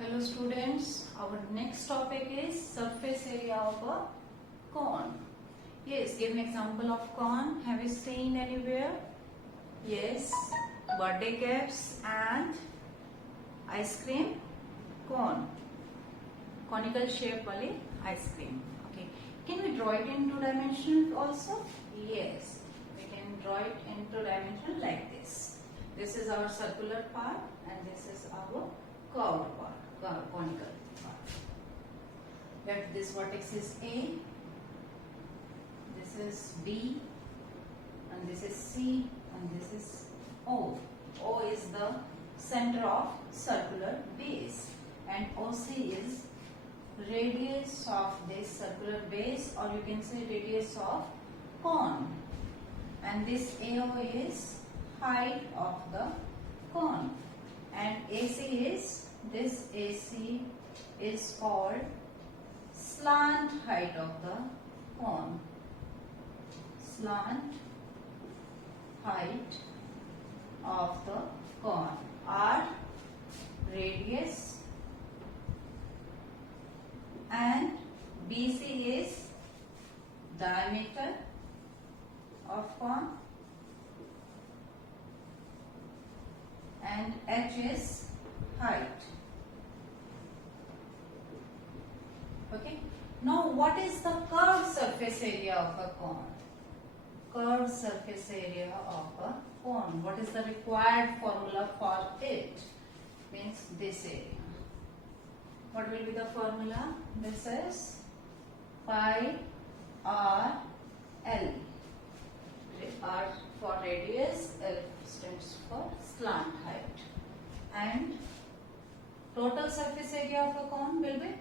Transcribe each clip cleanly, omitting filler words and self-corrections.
Hello students, our next topic is surface area of a cone. Yes, give an example of cone. Have you seen anywhere? Yes, birthday cakes and ice cream cone. Conical shape wali ice cream. Okay. Can we draw it in two dimensions also? Yes, we can draw it in two dimensions like this. This is our circular part and this is our curved part. Conical part. That this vertex is A, this is B, and this is C, and this is O. O is the center of circular base, and OC is radius of this circular base, or you can say radius of cone. And this AO is height of the cone, and AC is this AC is called slant height of the cone. Slant height of the cone. R radius, and BC is diameter of cone, and H is height. Okay. Now what is the curved surface area of a cone? Curved surface area of a cone. What is the required formula for it? Means this area. What will be the formula? This is pi r L. R for radius, L stands for slant height. And total surface area of a cone will be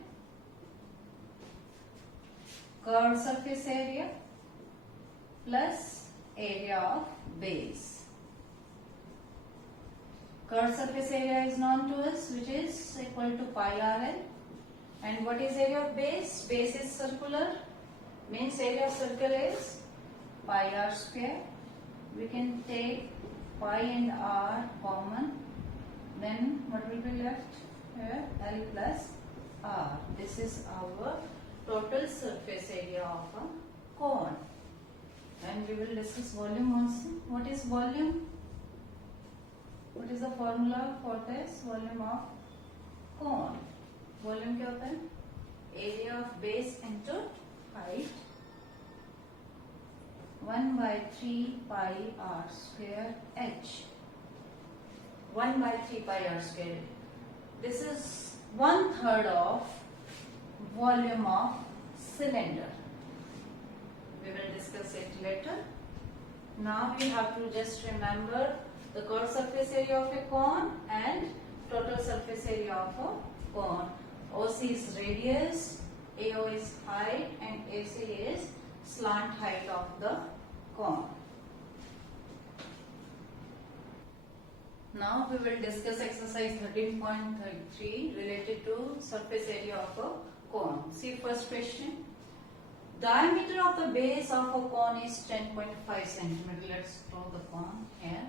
curved surface area plus area of base. Curved surface area is known to us, which is equal to pi rl. And what is area of base? Base is circular, means area of circle is pi r square. We can take pi and r common, then what will be left here? L plus r. This is our total surface area of a cone. And we will discuss volume also. What is volume? What is the formula for this? Volume of cone. Volume क्या होता है? Area of base into height. 1 by 3 pi r square h. 1 by 3 pi r square. This is 1/3 of volume of cylinder. We will discuss it later. Now we have to just remember the curved surface area of a cone and total surface area of a cone. OC is radius, AO is height, and AC is slant height of the cone. Now we will discuss exercise 13.33 related to surface area of a cone. See first question. Diameter of the base of a cone is 10.5 centimeter. Let's draw the cone here.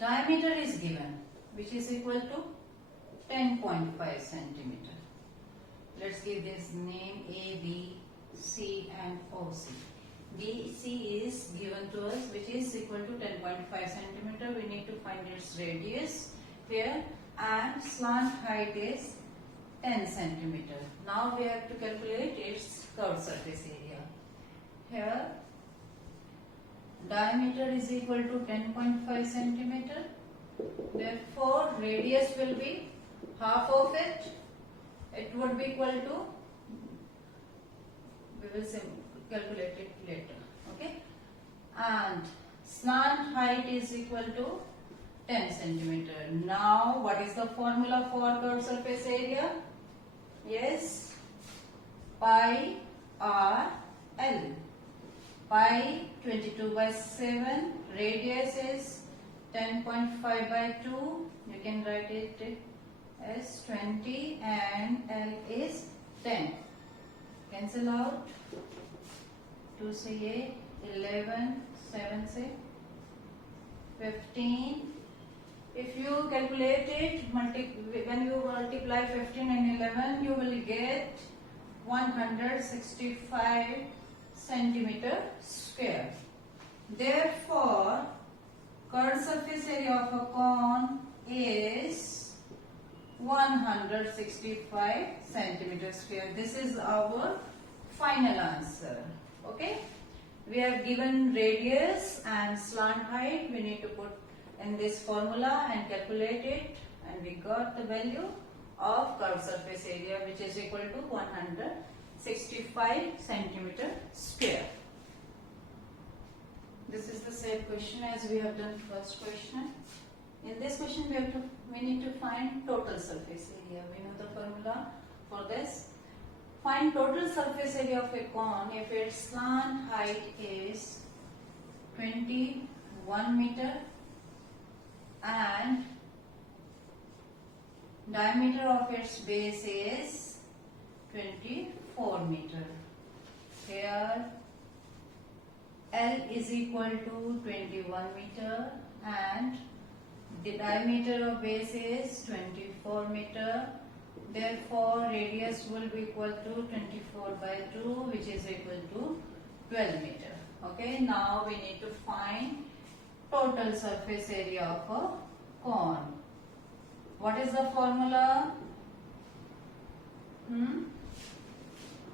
Diameter is given, which is equal to 10.5 centimeter. Let's give this name A, B, C and OC. BC is given to us, which is equal to 10.5 centimeter. We need to find its radius here, and slant height is 10 centimeter. Now we have to calculate its curved surface area. Here diameter is equal to 10.5 centimeter. Therefore radius will be half of it. It would be equal to, we will calculate it later. Okay. And slant height is equal to 10 centimeter. Now what is the formula for curved surface area? Yes, pi r L. Pi 22 by 7, radius is 10.5 by 2. You can write it as 20, and L is 10. Cancel out. 2 से 8, 11, 7 से 15. If you calculate it, when you multiply 15 and 11, you will get 165 centimeter square. Therefore, curved surface area of a cone is 165 centimeter square. This is our final answer. Okay. We have given radius and slant height. We need to put in this formula and calculate it, and we got the value of curved surface area, which is equal to 165 centimeter square. This is the same question as we have done first question. In this question we need to find total surface area. We know the formula for this. Find total surface area of a cone if its slant height is 21 meter and diameter of its base is 24 meter. Here L is equal to 21 meter and the diameter of base is 24 meter. Therefore, radius will be equal to 24 by 2, which is equal to 12 meter. Okay, now we need to find total surface area of a cone. What is the formula?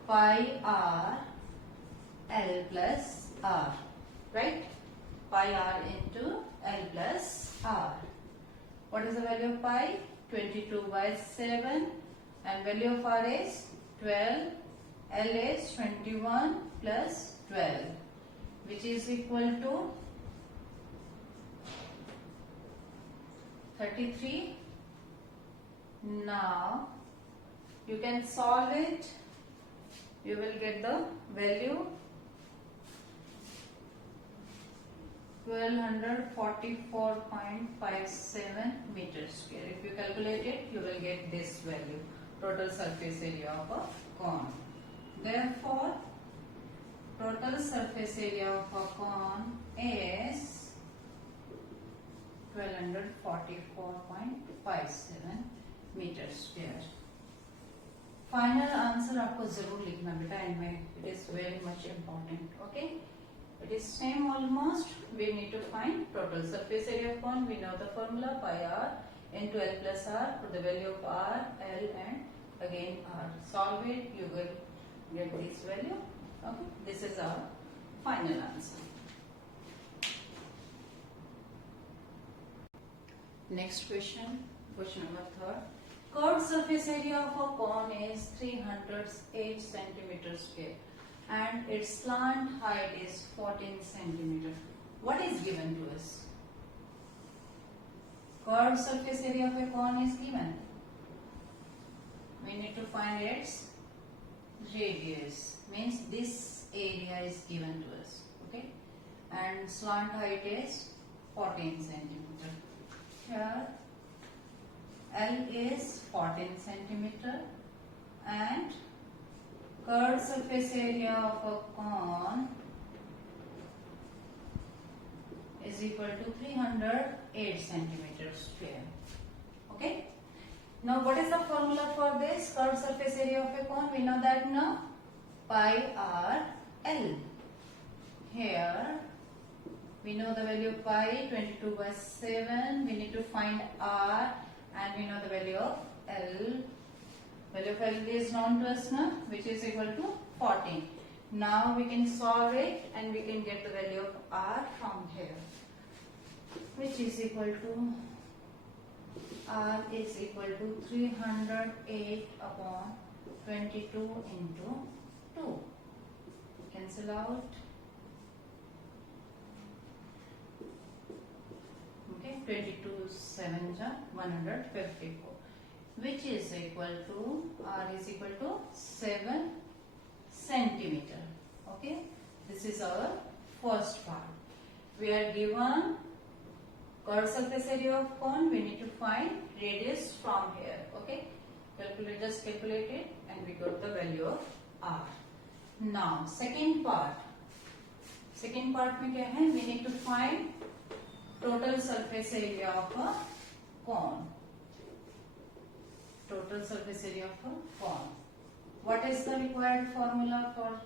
Pi r L plus r, right? Pi r into L plus r. What is the value of pi? 22 by 7, and value of r is 12. L is 21 plus 12, which is equal to 33. Now you can solve it. You will get the value 1244.57 meters square. If you calculate it, you will get this value, total surface area of a cone. Therefore, total surface area of a cone is 1244.57 meters square. Final answer आपको जरूर लिखना बेटा इनमें. It is very much important. Okay. It is same almost. We need to find total surface area of cone. We know the formula pi r into L plus r for the value of r, L and again r. Solve it, you will get this value. Okay, this is our final answer. Next question, question number 3. Curved surface area of a cone is 308 centimeters square and its slant height is 14 centimeter. What is given to us? Curved surface area of a cone is given. We need to find its radius. Means this area is given to us. Okay, and slant height is 14 centimeter. Here L is 14 centimeter and curved surface area of a cone is equal to 308 centimeters square. Okay. Now what is the formula for this curved surface area of a cone? We know that now pi r L. Here we know the value of pi 22 by 7. We need to find r and we know the value of L. Value of L is known to us now, which is equal to 14. Now we can solve it and we can get the value of R from here, which is equal to R is equal to 308 upon 22 into 2. Cancel out. Okay, 22 7 154. Which is equal to R is equal to 7 centimeter. Okay, this is our first part. We are given curved surface area of cone. We need to find radius from here. Okay, just calculate it and we got the value of R. Now second part में क्या है? We need to find total surface area of a cone. Total surface area of a cone. What is the required formula for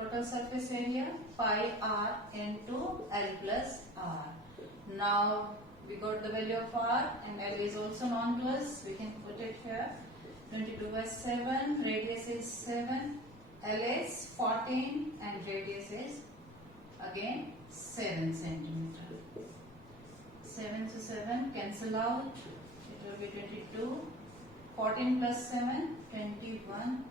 total surface area? Pi r into L plus R. Now we got the value of r and L is also known to us. We can put it here. 22 by 7, radius is 7, L is 14 and radius is again 7 centimeter. 7 to 7 cancel out. It will be 22. 14 plus 7, 21.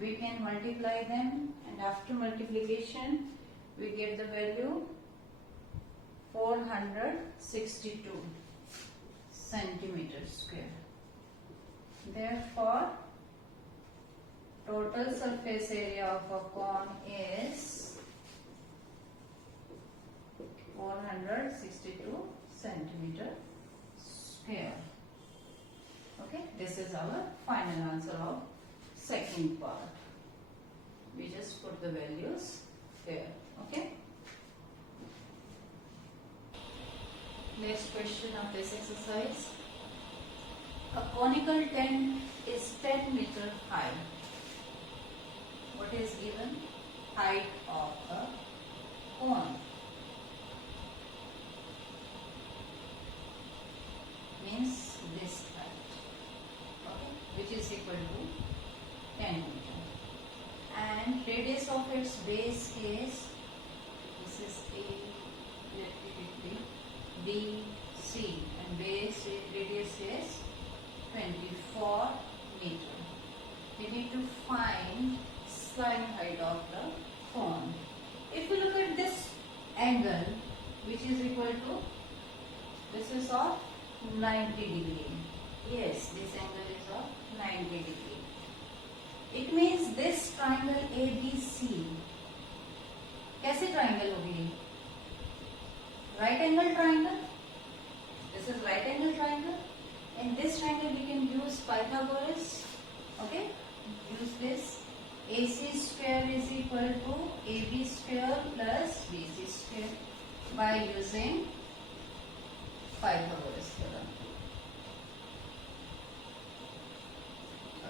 We can multiply them and after multiplication we get the value 462 centimeters square. Therefore, total surface area of a cone is 462 centimeter square. Okay, this is our final answer of second part. We just put the values here. Okay. Next question of this exercise. A conical tent is 10 meter high. What is given? Height of a cone. Means this height. Okay, which is equal to 10 meter. And radius of its base is, this is A, let it be B, C, and base radius is 24 meter. We need to find slant height of the cone. If you look at this angle, which is equal to, this is of 90 degree. Yes, this angle is of 90 degree. It means this triangle ABC. कैसे triangle होगी? Right angle triangle. This is right angle triangle. In this triangle we can use Pythagoras. Okay, use this. AC square is equal to AB square plus BC square by using Pythagoras theorem.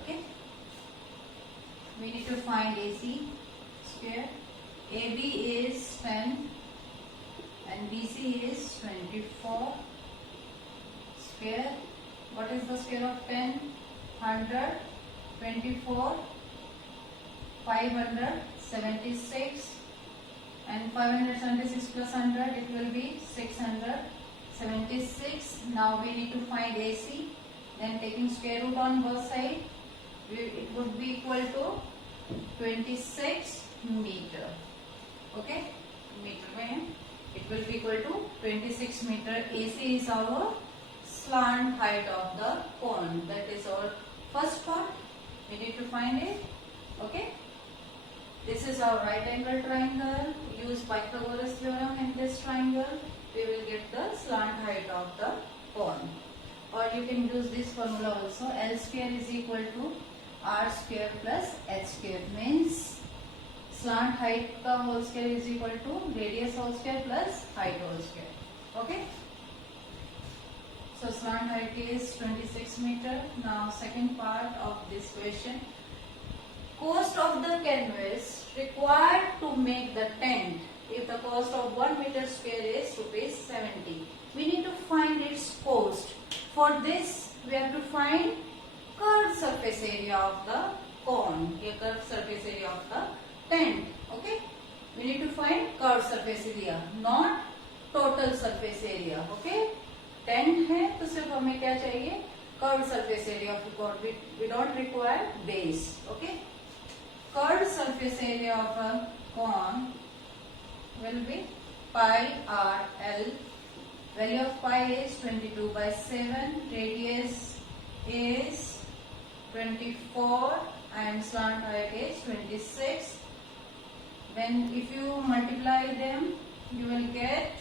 Okay, we need to find AC square. AB is 10 and BC is 24 square. What is the square of 10? 100, 24, 576 and 576 plus 100, it will be 676. Now we need to find AC. Then taking square root on both sides, it would be equal to 26 meter. Okay, meter में it will be equal to 26 meter. AC is our slant height of the cone. That is our first part. We need to find it. Okay. This is our right angle triangle. Use Pythagoras theorem in this triangle. We will get the slant height of the cone. Or you can use this formula also. L square is equal to R square plus H square. Means slant height का whole square is equal to radius whole square plus height whole square. Okay. So slant height is 26 meter. Now second part of this question. Cost of the canvas required to make the tent. If the cost of 1 meter square is rupees 70. We need to find its cost. For this we have to find curved surface area of the cone. Here curved surface area of the tent. Okay. We need to find curved surface area, not total surface area. Okay. Tent है तो सिर्फ हमें क्या चाहिए? Curved surface area of the cone. We don't require base. Okay. Curved surface area of a cone will be pi r L. Value of pi is 22 by 7. Radius is 24 and slant height is 26. Then if you multiply them, you will get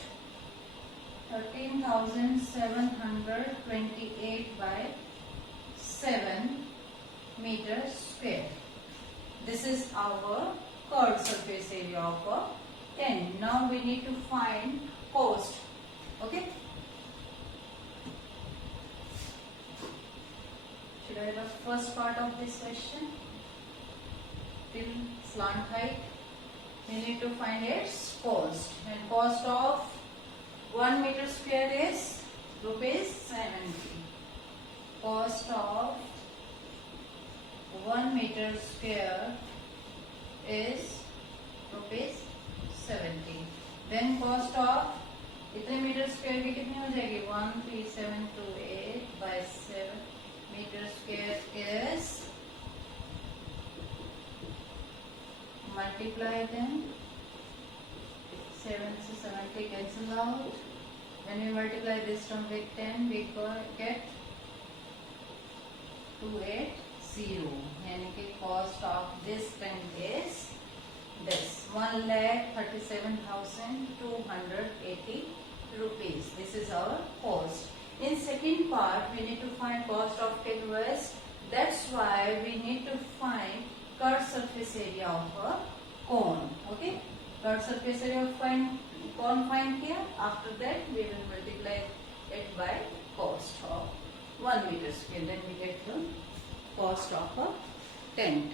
13,728 by 7 meters square. This is our curved surface area of a 10. Now we need to find cost. Okay. Should I write the first part of this question? Till slant height. We need to find its cost. And cost of 1 meter square is rupees 70. Cost of 1 meter square is rupees 70. Then cost of इतने metre square की कितनी हो जाएगी 13728 by 7 meter square is multiply them 7 से 70 cancel out. When we multiply this term with 10 we get 280 यानी कि cost of this tent is this 1,37,280 rupees. This is our cost. In second part we need to find cost of tent waste. That's why we need to find curved surface area of a cone. Okay, curved surface area of cone find here. After that we will multiply it by cost of 1 meter square. Then we get the cost of a tent.